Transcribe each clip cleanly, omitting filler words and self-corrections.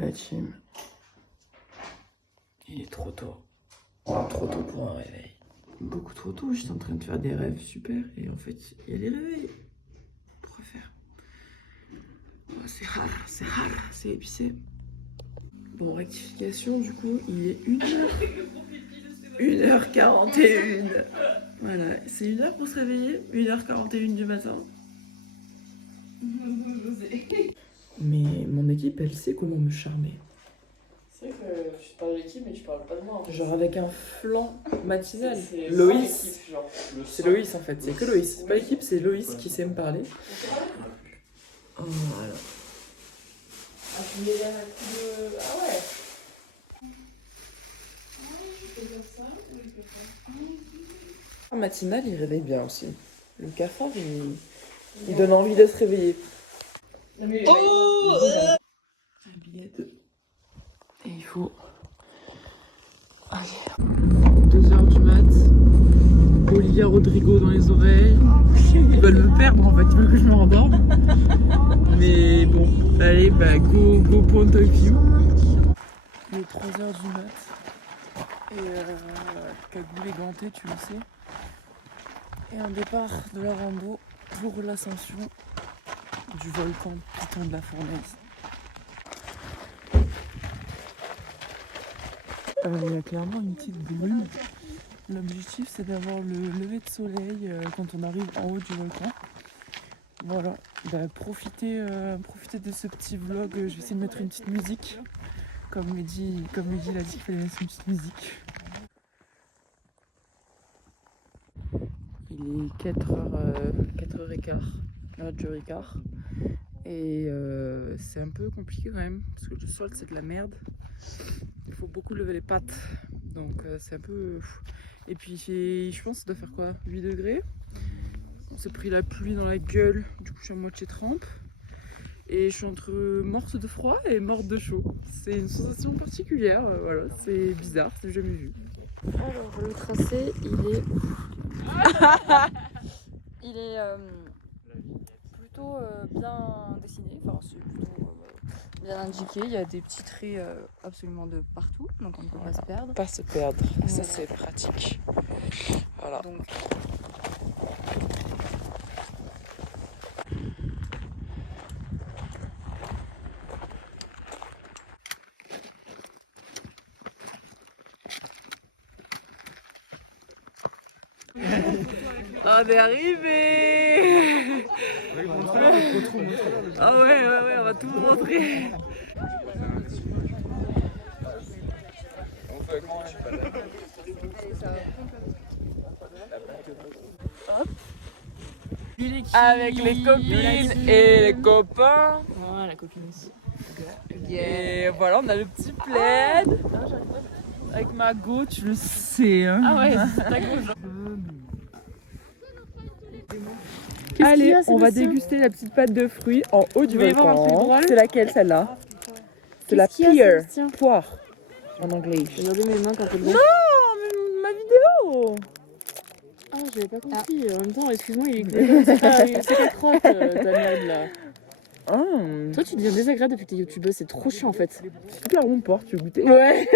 La team. Il est trop tôt. Trop tôt pour un réveil. Beaucoup trop tôt, j'étais en train de faire des rêves super et en fait, il y a les réveils. Pourquoi faire? Oh, c'est rare, c'est épicé. Bon, rectification, du coup, il est 1h41. Voilà, c'est 1h pour se réveiller, 1h41 du matin. Mais mon équipe, elle sait comment me charmer. C'est vrai que tu parles de l'équipe, mais tu parles pas de moi. En fait. Genre avec un flanc matinal. C'est Loïs. genre, C'est Loïs en fait, c'est que Loïs. C'est pas l'équipe, c'est Loïs qui sait me parler. Oh, voilà. Ah, tu mets un coup de. Ah ouais. Un matinal, il réveille bien aussi. Le cafard, il donne envie de se réveiller. Un billet de... Et il faut... Allez. 2h du mat. Olivia Rodrigo dans les oreilles. Ils veulent me perdre en fait, ils veulent que je me rendorme. Mais bon, allez, bah go point of view. Il est 3h du mat. Et cagoule et ganté, tu le sais. Et un départ de la rando pour l'ascension du volcan Piton de la Fournaise. Il y a clairement une petite brume. L'objectif c'est d'avoir le lever de soleil quand on arrive en haut du volcan. Voilà, profitez de ce petit vlog. Je vais essayer de mettre une petite musique. Comme Mehdi l'a dit qu'il fallait mettre une petite musique. Il est 4h15, l'heure du Ricard. Et c'est un peu compliqué quand même, parce que le sol c'est de la merde. Il faut beaucoup lever les pattes, donc c'est un peu... Et puis je pense que ça doit faire quoi, 8 degrés. On s'est pris la pluie dans la gueule, du coup je suis à moitié trempe. Et je suis entre morte de froid et morte de chaud. C'est une sensation particulière, voilà, c'est bizarre, c'est jamais vu. Alors le tracé, il est plutôt bien dessiné, enfin c'est plutôt bien indiqué, il y a des petits traits absolument de partout, donc on ne peut pas se perdre. Pas se perdre, ça c'est pratique. Voilà. Donc, On est arrivé. Ah ouais, on va tout vous montrer. Avec les copines et les copains. Ouais, la copine aussi. Et voilà, on a le petit plaid. Avec ma go, tu le sais. Hein. Ah ouais, c'est ta gauche. Allez, on va déguster la petite pâte de fruits en haut du volcan. C'est laquelle celle-là? C'est la pear, poire en anglais. Regardez mes mains quand elles vont. Non, mais ma vidéo. Ah, j'avais pas compris. En même temps, excuse-moi, c'est ta crotte, ta merde là. Toi, tu deviens désagréable depuis que t'es youtubeuse, c'est trop chiant en fait. Super bon porc, tu veux goûter? Ouais.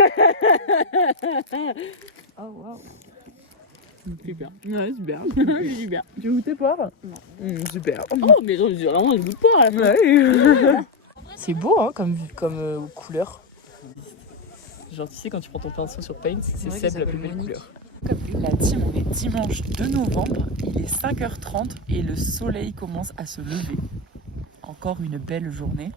Oh waouh. Super. Ouais, super. Super. Tu veux goûter porc? Non. Super. Oh, mais j'ai vraiment une goût de porc à la fin. Ouais. C'est beau hein, comme couleur. Genre, tu sais, quand tu prends ton pinceau sur Paint, c'est Seb la plus belle couleur. La team, on est dimanche 2 novembre, il est 5h30 et le soleil commence à se lever. Encore une belle journée.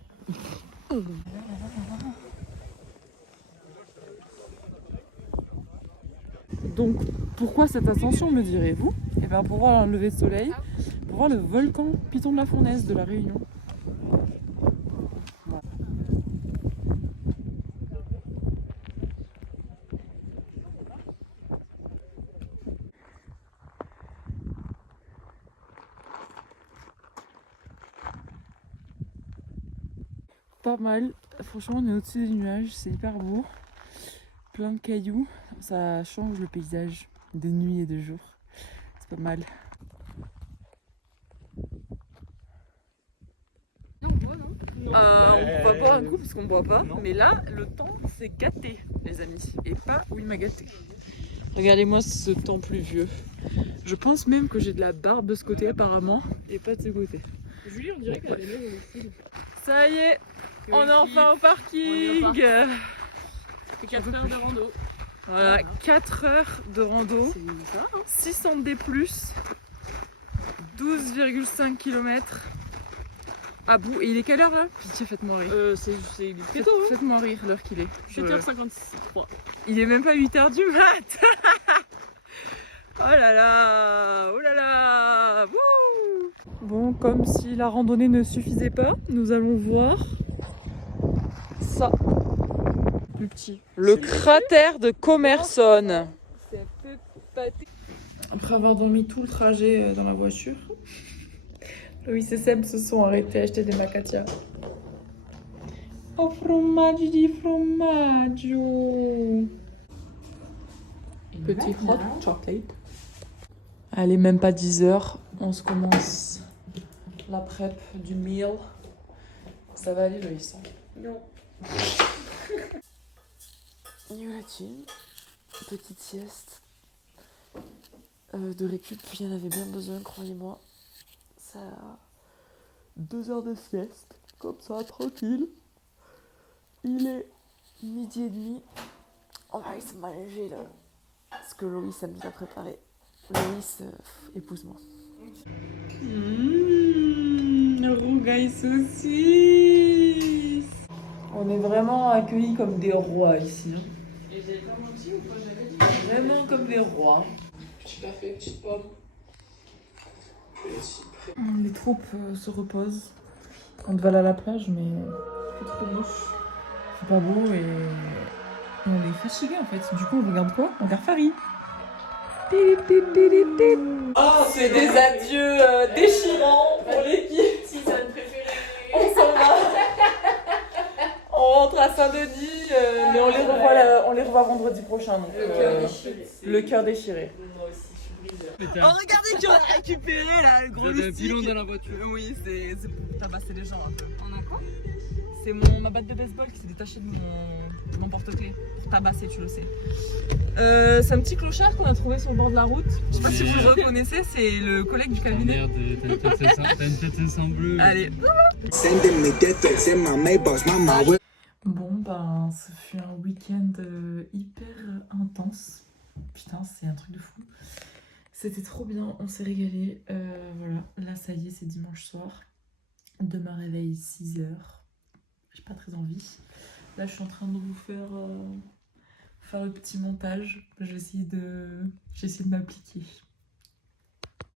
Donc, pourquoi cette ascension, me direz-vous? Eh bien, pour voir un lever de soleil, pour voir le volcan Piton de la Fournaise de la Réunion. Pas mal, franchement on est au-dessus des nuages, c'est hyper beau, plein de cailloux, ça change le paysage de nuit et de jour, c'est pas mal. On va boire un coup parce parce qu'on boit pas. Mais là, le temps s'est gâté, les amis. Et pas où il m'a gâté. Regardez-moi ce temps pluvieux. Je pense même que j'ai de la barbe de ce côté apparemment et pas de ce côté. Julie, on dirait qu'elle avait l'air au sud. Ça y est, on est enfin au parking. C'est 4 heures de rando. Voilà, 4 heures de rando, C'est ça, hein. 600 D+, 12,5 km. À bout. Et il est quelle heure là? Pitié, faites-moi rire. C'est très tôt, hein. Faites-moi rire l'heure qu'il est. 7h53. Il est même pas 8h du mat. Oh là là. Oh là là. Wouh. Bon, comme si la randonnée ne suffisait pas, nous allons voir ça. Plus petit. Le cratère de Commerson. Après avoir dormi tout le trajet dans la voiture, Loïs et Seb se sont arrêtés à acheter des macatias. Oh, formaggi di formaggio. Petit hot chocolate. Allez, même pas 10h, on se commence la prep du meal. Ça va aller, Loïs? Non. New team, petite sieste de récup, il y en avait bien besoin, croyez-moi. Ça a 2 heures de sieste, comme ça, tranquille. Il est 12h30. On va se manger là. Ce que Loïs aime bien préparer. Loïs, épouse-moi. Rougail saucisse. On est vraiment accueillis comme des rois ici. Hein. Et vous avez pas menti ou pas? Vraiment comme des rois. Petit café, petite pomme. Les troupes se reposent. On devait aller à la plage, mais il fait trop moche. C'est pas beau et on est fatigué en fait. Du coup, on regarde quoi? On regarde Farid. Oh, c'est des adieux déchirants pour l'équipe. Tisane préférée. On s'en va. On rentre à Saint-Denis, mais on les revoit vendredi prochain. Donc, le cœur déchiré. Moi aussi, je suis brisée. Oh, regardez qui on a récupéré là, le gros Vous avez un loustic. pilon dans la voiture. Oui, c'est pour tabasser les gens un peu. On a quoi? C'est ma batte de baseball qui s'est détachée de mon porte-clés. Pour tabasser, tu le sais. C'est un petit clochard qu'on a trouvé sur le bord de la route. Je sais pas si vous le reconnaissez, c'est le collègue du Oh cabinet. merde, t'as une tête sans bleu. Allez. Bon, ben, ce fut un week-end hyper intense. Putain, c'est un truc de fou. C'était trop bien, on s'est régalé. Voilà, là, ça y est, c'est dimanche soir. Demain, réveil 6h. J'ai pas très envie. Là, je suis en train de vous faire le petit montage. J'ai essayé de m'appliquer.